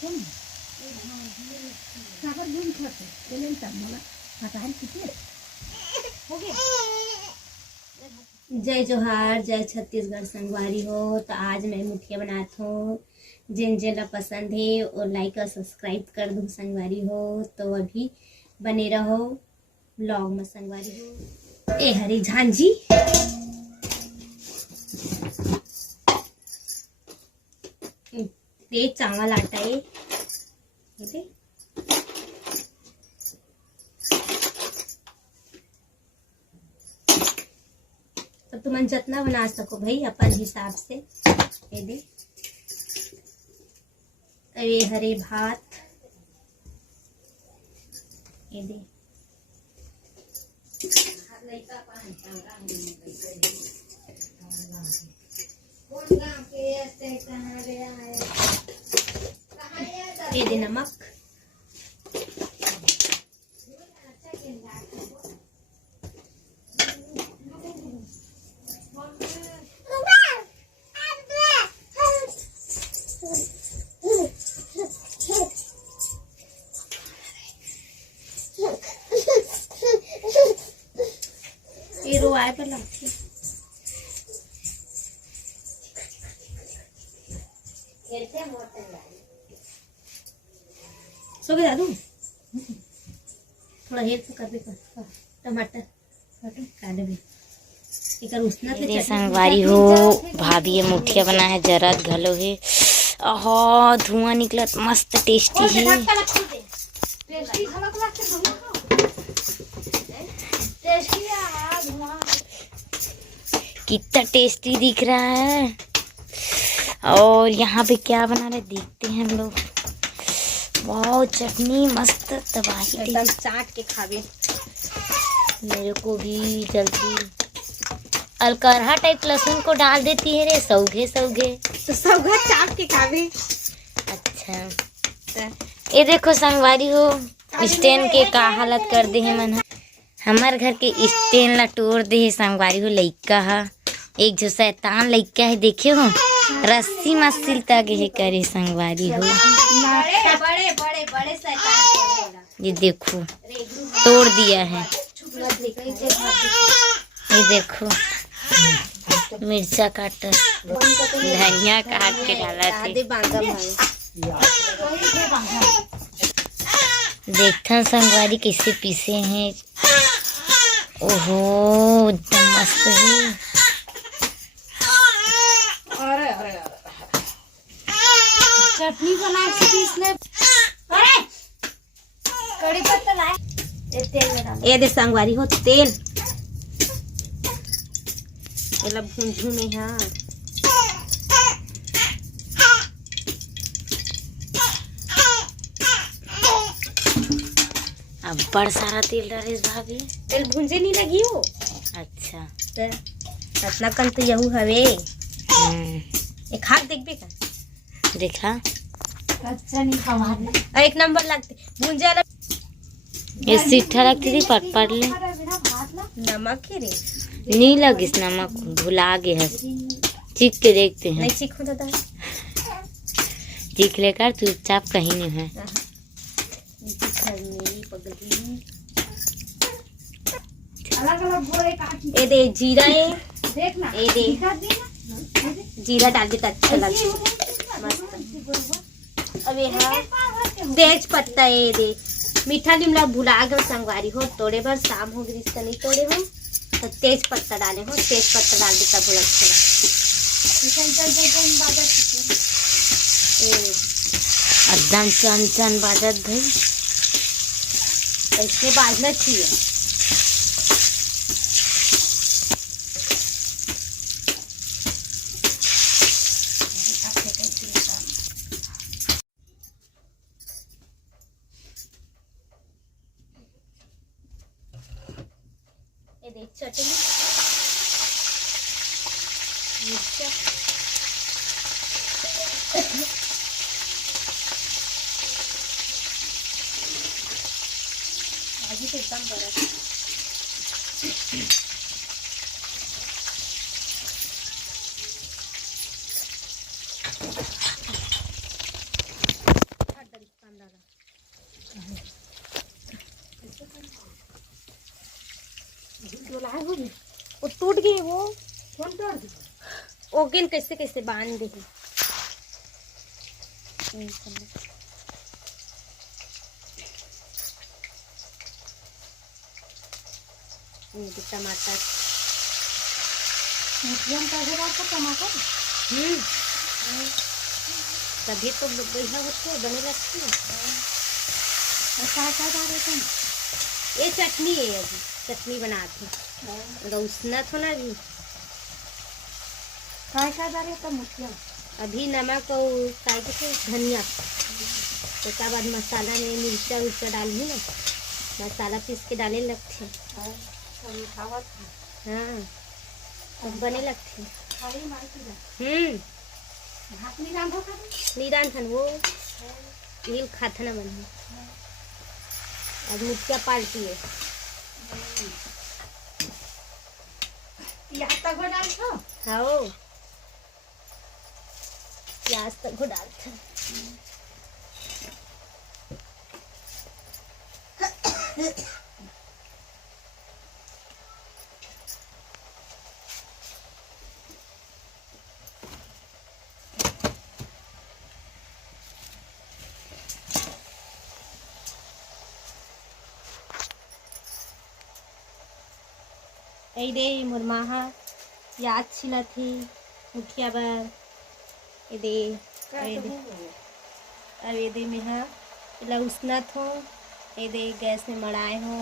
जय जोहार, जय छत्तीसगढ़ संगवारी हो। तो आज मैं मुठिया बनात हूँ। जिन जिन पसंद है और लाइक और सब्सक्राइब कर दूँ संगवारी हो। तो अभी बने रहो ब्लॉग में संगवारी हो। ए हरी झांझी ते चावल आटा है तो तुम जितना बना सको भाई अपन हिसाब से। ये दे अरे हरे भात, ये दे ये दे नमक, ये रो आए पर लाठी सो गया दूं थोड़ा हेल्प कर दे। टमाटर काट दे इकर उसना ते संगवारी हो। भाभी ये मुठिया बना है जरा घलो है। ओहो धुआं निकलत मस्त टेस्टी है। कितना टेस्टी दिख रहा है। और यहाँ पे क्या बना रहे देखते हैं हम लोग। बहुत चटनी मस्त तबाही एकदम चाट के खावे। मेरे को भी जल्दी अलकरहा टाइप लहसुन को डाल देती है रे। सौघे सौघे तो सब घर चाट के खावे। अच्छा ये देखो संगवारी हो स्टैंड के का हालत कर दे है मन। हमार घर के स्टैंड ला तोड़ दे है संगवारी हो। लइका हा एक जो शैतान लइका है देखे हो रस्सी मस्सिल तक है करे संगवारी हो। बड़े बड़े बड़े शैतान ये देखो तोड़ दिया है। ये देखो मिर्चा काट धनिया काट के डाला थे। देखता संगवारी कैसे पीसे हैं। ओहो एकदम मस्त है। चटनी बना के पीसने कड़ी पत्ता लाए। ये तेल में डाल। ये दे संगवारी हो तेल एला भूंजू में। हाँ अब बड़ सारा तेल डाले भाभी। तेल भूंजे नहीं लगी हो। अच्छा इतना कन तो यहू हवे। एक हाथ देख भी का देखा अच्छा नहीं खवा एक नंबर लगते भूंजा ये सीठा लगती थी पट पट ले। नमक ही रे नहीं लगिस नमक भुला गए है। चीख के देखते हैं। नहीं चीखो दादा चीख लेकर चुपचाप कहीं नहीं है। ये दे जीरा है देखना। ये दे जीरा डाल दे अच्छा लगता मस्त। अब यहाँ तेज पत्ता है। ये दे मीठा निमला भुला गए संगवारी हो। तोड़े भर शाम हो गई इसका नहीं तोड़े हो तो तेज पत्ता डाले हो। तेज पत्ता डाल दे तब बहुत अच्छा एकदम चन चन बाजत भाई ऐसे बाजना चाहिए। ये देख चटनी मिर्चा भाजी तो एकदम बड़ा। वो टूट गई वो कौन तोड़ दी ओगिन कैसे कैसे बांध दे टमाटर टमाटर तभी तो बढ़िया होते बने लगती है। ये चटनी है अभी चटनी बनाते उसना थो ना अभी अभी नमक और धनिया तो क्या बाद मसाला में मिर्चा उर्चा डाली ना मसाला पीस के डाले लगते हाँ सब बने लगते निदान थन वो हिल खाता ना बने अब मुखिया पार्टी है हाँ प्याज तक डाल दे मुरमाहा याद छिला थी मुखिया बार दे में हाँ उसनत हो दे गैस में मड़ाए हो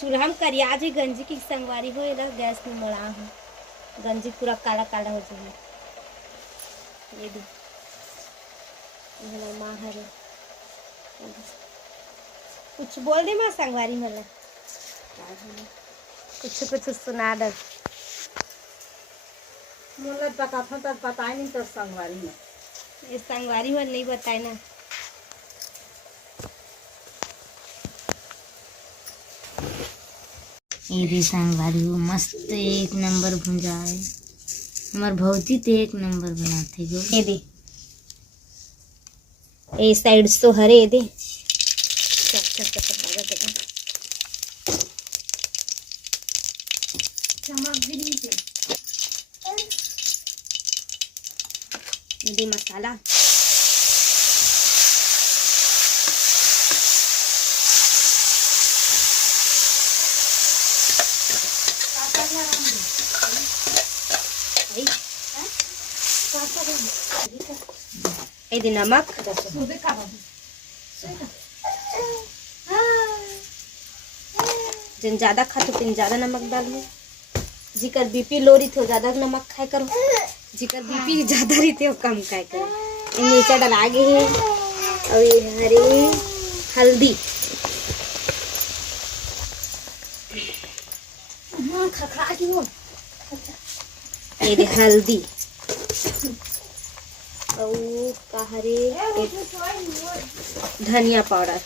चूल्हा में करिया जी गंजी की संगवारी हो गैस में मड़ा हो गंजी पूरा काला काला हो जाए ये दे माहर कुछ बोल दे माँ संगवारी मतलब कुछ सुना दे मुझे पता था तब पता ही नहीं तो संगवारी में ये संगवारी में नहीं बताए ना ये संगवारी हो मस्त एक नंबर भुंजा है हमार भौजी तो एक नंबर बनाते गो ये दे ए साइड तो हरे दे दे मसाला ए दे नमक जिन ज्यादा खा तो पिन ज्यादा नमक डाल लो जिकर बीपी लो रही तो ज्यादा नमक खाए करो जिकर बीपी ज्यादा रही तो कम खाए करो मिर्चा डला गए है और ये हरे हल्दी ये दे हल्दी और हरे धनिया पाउडर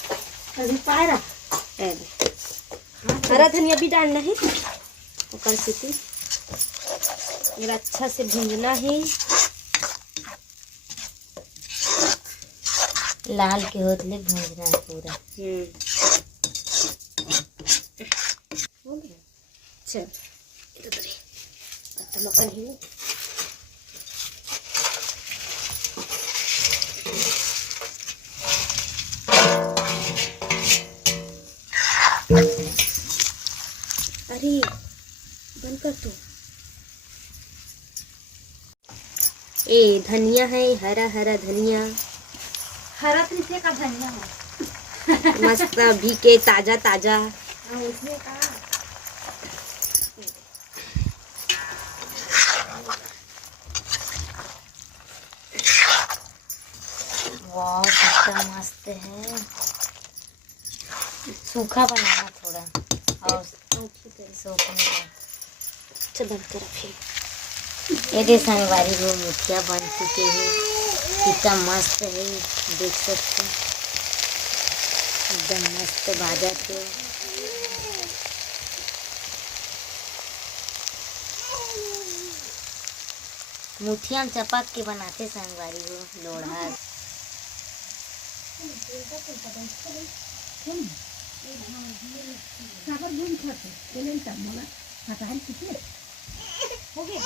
हरा धनिया भी डालना है और सीटी मेरा अच्छा से भूंजना है लाल के होतले भूंजना है पूरा चल टमाटर ही अरे बंद कर तू ए धनिया है हरा हरा धनिया हरा तरीके का धनिया है मस्त अभी के ताजा ताजा उसमें का वाह कितना मस्त है सूखा बनाना थोड़ा और सूखने बंद कर फिर ये दे संगवारी वो मुखिया बन चुके हैं कितना मस्त है देख सकते हैं एकदम मस्त भाजा थे मुठिया चपाक के बनाते संगवारी वो लोढ़ा सागर घूम खाते चले मला खाता है किती हो गया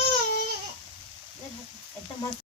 एकदम मस्त